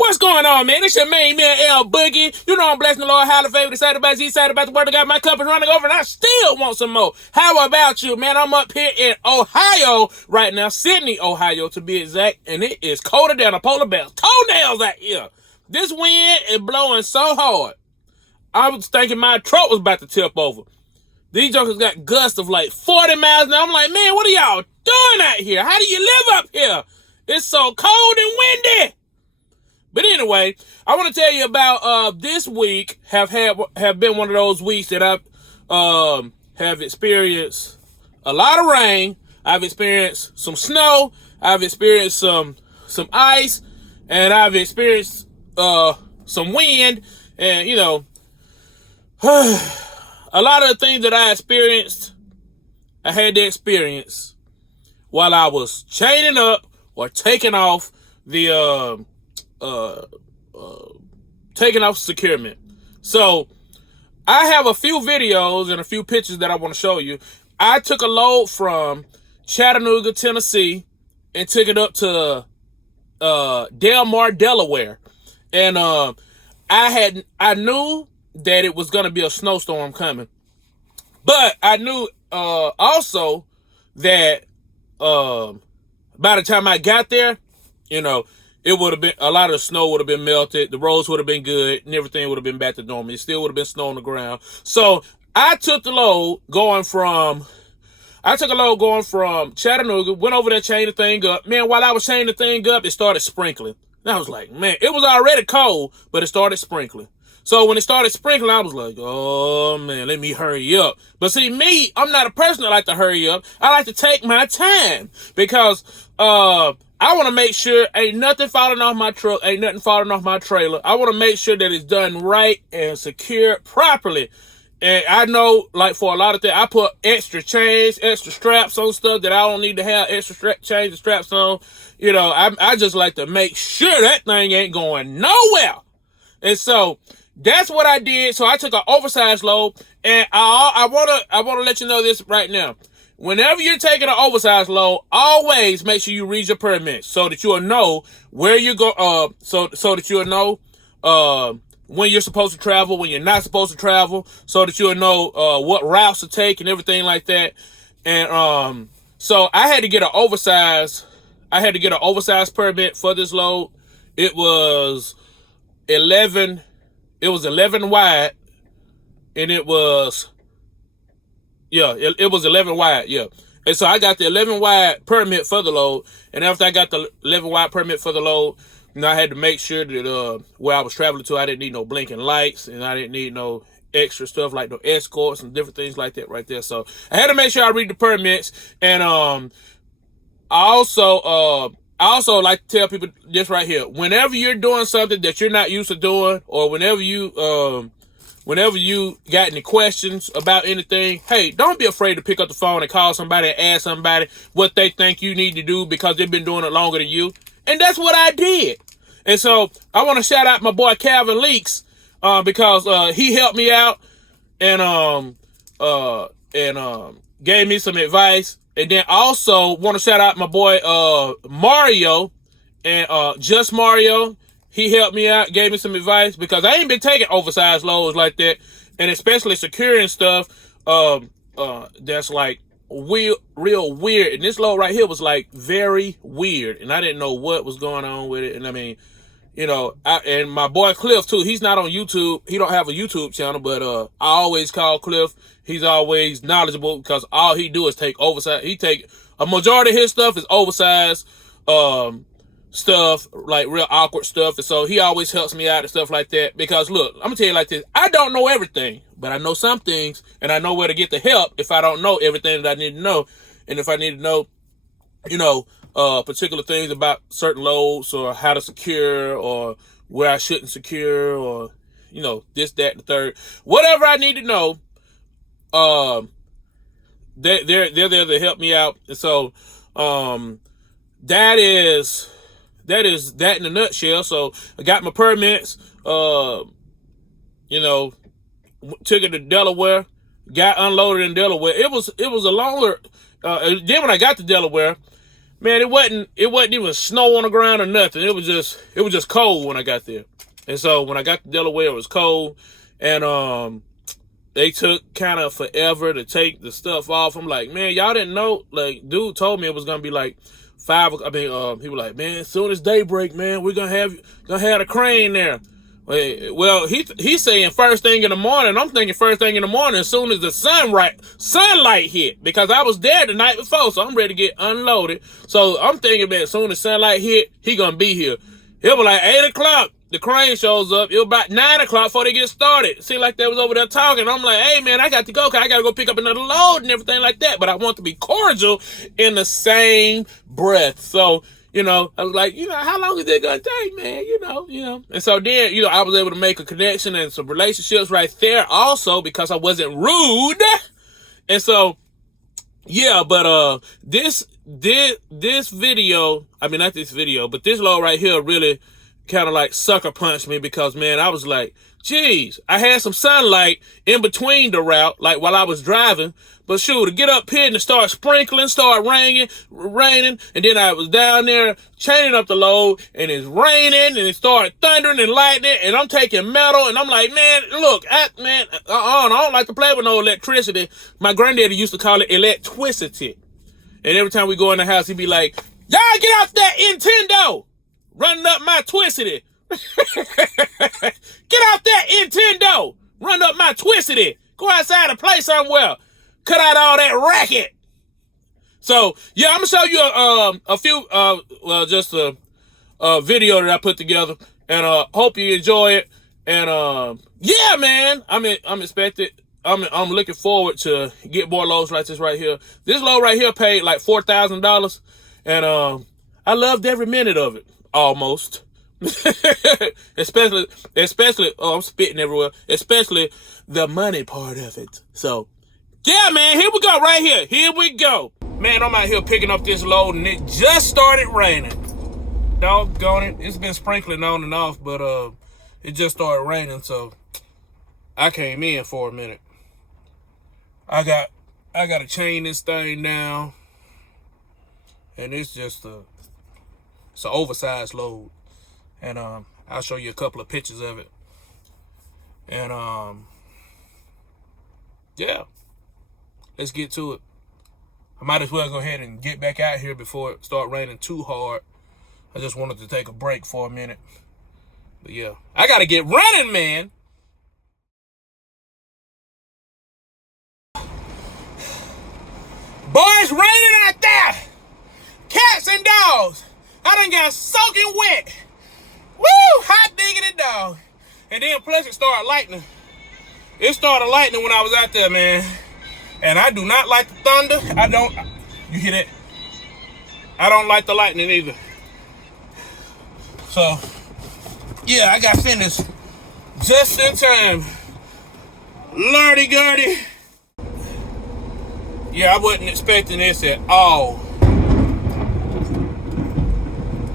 What's going on, man? It's your main man, L Boogie. You know I'm blessing the Lord, highly favored, excited about Z, excited about the word of God. My cup is running over, and I still want some more. How about you, man? I'm up here in Ohio right now, Sydney, Ohio, to be exact, and it is colder than a polar bear's toenails out here. This wind is blowing so hard, I was thinking my truck was about to tip over. These jokers got gusts of like 40 miles an hour. I'm like, man, what are y'all doing out here? How do you live up here? It's so cold and windy. But anyway, I want to tell you about this week have been one of those weeks that I have experienced a lot of rain. I've experienced some snow. I've experienced some ice, and I've experienced some wind, and you know, a lot of the things that I experienced, I had to experience while I was chaining up or taking off the taking off securement. So I have a few videos and a few pictures that I want to show you. I took a load from Chattanooga, Tennessee, and took it up to Delmar, Delaware. And I knew that it was gonna be a snowstorm coming. But I knew also that by the time I got there, you know, it would have been, a lot of the snow would have been melted, the roads would have been good, and everything would have been back to normal. It still would have been snow on the ground. So I took the load going from Chattanooga, went over there, chained the thing up. Man, while I was chaining the thing up, it started sprinkling. And I was like, man, it was already cold, but it started sprinkling. So when it started sprinkling, I was like, oh man, let me hurry up. But see, me, I'm not a person that like to hurry up. I like to take my time because I want to make sure ain't nothing falling off my truck, ain't nothing falling off my trailer. I want to make sure that it's done right and secured properly. And I know, like, for a lot of things, I put extra chains, extra straps on stuff that I don't need to have extra chains and straps on. You know, I just like to make sure that thing ain't going nowhere. And so that's what I did. So I took an oversized load, and I want to let you know this right now. Whenever you're taking an oversized load, always make sure you read your permit so that you'll know where you go. So that you'll know when you're supposed to travel, when you're not supposed to travel, so that you'll know what routes to take and everything like that. And so I had to get an oversized permit for this load. It was 11 wide, and it was. Yeah, it was 11 wide, yeah. And so I got the 11 wide permit for the load. And after I got the 11 wide permit for the load, you know, I had to make sure that where I was traveling to, I didn't need no blinking lights, and I didn't need no extra stuff like no escorts and different things like that right there. So I had to make sure I read the permits. And I also like to tell people this right here. Whenever you're doing something that you're not used to doing, or whenever you got any questions about anything, hey, don't be afraid to pick up the phone and call somebody and ask somebody what they think you need to do because they've been doing it longer than you. And that's what I did. And so I want to shout out my boy Calvin Leaks because he helped me out and gave me some advice. And then also want to shout out my boy Mario and Just Mario. He helped me out, gave me some advice because I ain't been taking oversized loads like that, and especially securing stuff that's like real weird. And this load right here was like very weird, and I didn't know what was going on with it. And I mean, and my boy Cliff too. He's not on YouTube. He don't have a YouTube channel, but I always call Cliff. He's always knowledgeable because all he do is take oversized. He take a majority of his stuff is oversized stuff, like real awkward stuff. And so he always helps me out and stuff like that. Because look, I'm gonna tell you like this. I don't know everything, but I know some things, and I know where to get the help if I don't know everything that I need to know. And if I need to know, particular things about certain loads or how to secure or where I shouldn't secure or, this, that, and the third. Whatever I need to know, they're there to help me out. And so that is that in a nutshell. So I got my permits, took it to Delaware, got unloaded in Delaware. It was a longer, then when I got to Delaware, man, it wasn't even snow on the ground or nothing. It was just cold when I got there. And so when I got to Delaware, it was cold, and they took kind of forever to take the stuff off. I'm like, man, y'all didn't know. Like, dude told me it was gonna be like 5. He was like, man, as soon as daybreak, man, we're gonna have a crane there. Well, he's saying first thing in the morning. I'm thinking first thing in the morning as soon as the sunlight hit, because I was there the night before, so I'm ready to get unloaded. So I'm thinking that as soon as sunlight hit, he gonna be here. It was like 8 o'clock. The crane shows up. It was about 9 o'clock before they get started. Seemed like they was over there talking. I'm like, hey, man, I got to go because I got to go pick up another load and everything like that. But I want to be cordial in the same breath. So, I was like, how long is it going to take, man? And so then, I was able to make a connection and some relationships right there also because I wasn't rude. And so, yeah, but this video, not this video, but this load right here really kind of like sucker punched me because, man, I was like, geez, I had some sunlight in between the route, like while I was driving, but shoot, to get up here and start sprinkling, start raining, and then I was down there chaining up the load, and it's raining, and it started thundering and lightning, and I'm taking metal, and I'm like, man, look, I don't like to play with no electricity. My granddaddy used to call it electricity, and every time we go in the house, he'd be like, y'all get off that Nintendo! Running up my twistity. Get out that Nintendo. Run up my twistity. Go outside and play somewhere. Cut out all that racket. So, yeah, I'm going to show you a few, just a video that I put together. And hope you enjoy it. And, yeah, man, I'm looking forward to get more loads like this right here. This load right here paid like $4,000. And I loved every minute of it. Almost. especially I'm spitting everywhere, especially the money part of it. So yeah, man, here we go. Right here we go, man. I'm out here picking up this load and it just started raining. Doggone it, it's been sprinkling on and off, but it just started raining, so I came in for a minute. I gotta chain this thing down, and it's just it's an oversized load, and I'll show you a couple of pictures of it. And yeah, let's get to it. I might as well go ahead and get back out here before it start raining too hard. I just wanted to take a break for a minute, but yeah, I gotta get running, man. Boys, raining out there. Cats and dogs. I done got soaking wet. Woo! Hot diggity dog. And then plus it started lightning. It started lightning when I was out there, man. And I do not like the thunder. You hear that? I don't like the lightning either. So, yeah, I got finished just in time. Lordy-gurdy. Yeah, I wasn't expecting this at all.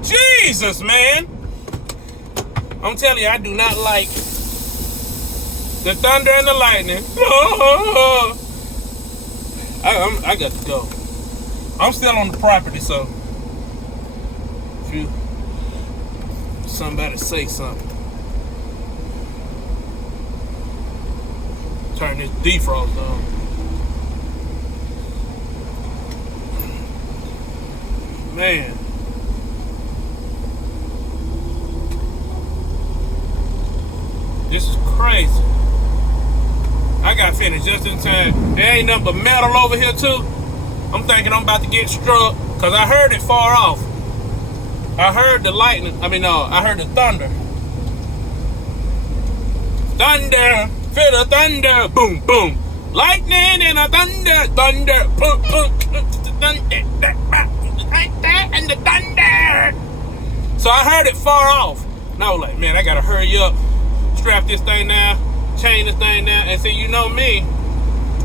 Jesus, man. I'm telling you, I do not like the thunder and the lightning. I got to go. I'm still on the property, so if somebody say something. Turn this defrost on. Man. This is crazy. I got finished just in time. There ain't nothing but metal over here too. I'm thinking I'm about to get struck because I heard it far off. I heard the lightning. I heard the thunder. Thunder, feel the thunder, boom, boom. Lightning and a thunder, thunder, boom, boom, thunder, and the thunder. So I heard it far off. And I was like, man, I gotta hurry up, strap this thing down, chain this thing down. And see, you know me,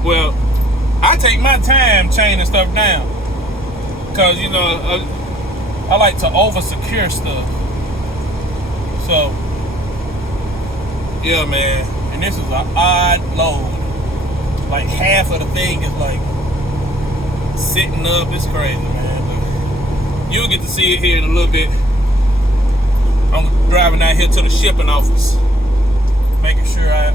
well, I take my time chaining stuff down. Because, you know, I like to over-secure stuff. So, yeah, man. And this is an odd load. Like, half of the thing is, like, sitting up. It's crazy, man. But you'll get to see it here in a little bit. I'm driving out here to the shipping office. Making sure I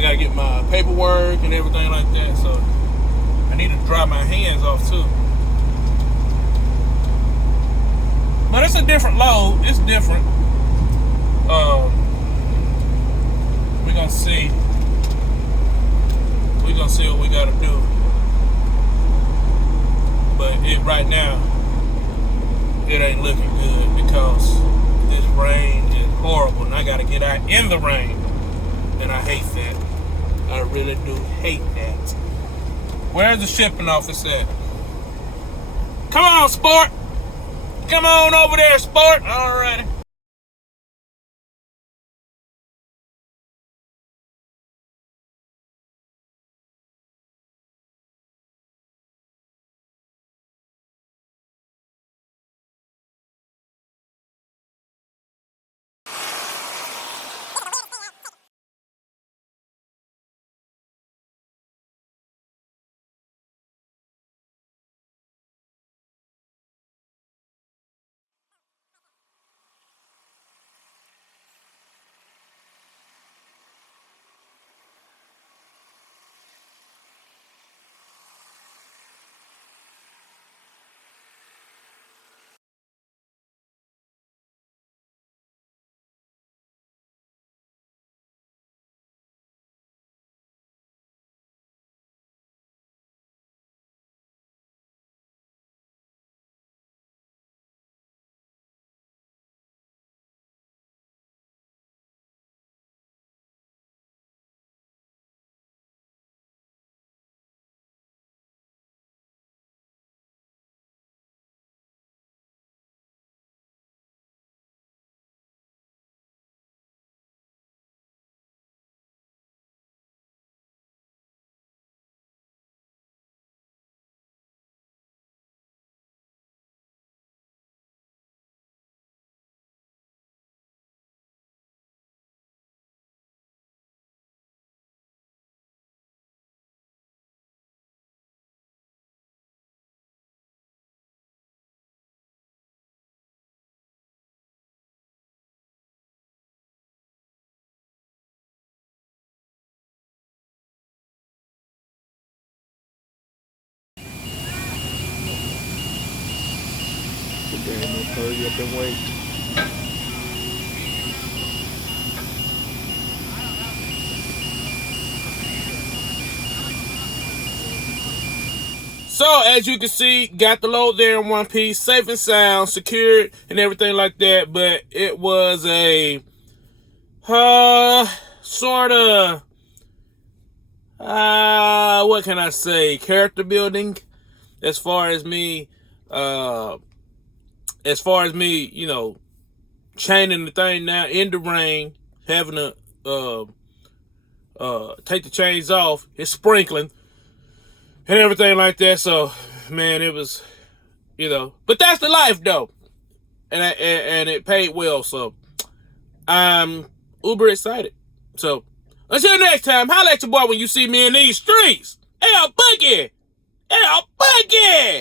gotta get my paperwork and everything like that. So, I need to dry my hands off, too. But it's a different load. It's different. We're gonna see. We're gonna see what we gotta do. But right now, it ain't looking good because this rain is horrible, and I gotta get out in the rain, and I hate that. I really do hate that. Where's the shipping office at? Come on, sport. Come on over there, sport. Alrighty. Hurry up and wait. So, as you can see, got the load there in one piece, safe and sound, secured, and everything like that. But it was a sort of what can I say? Character building, as far as me, you know, chaining the thing now in the rain, having to take the chains off. It's sprinkling and everything like that. So, man, it was, you know, but that's the life though, and it paid well. So I'm uber excited. So until next time, holla at your boy when you see me in these streets. Hey, Boogie! Hey, Boogie!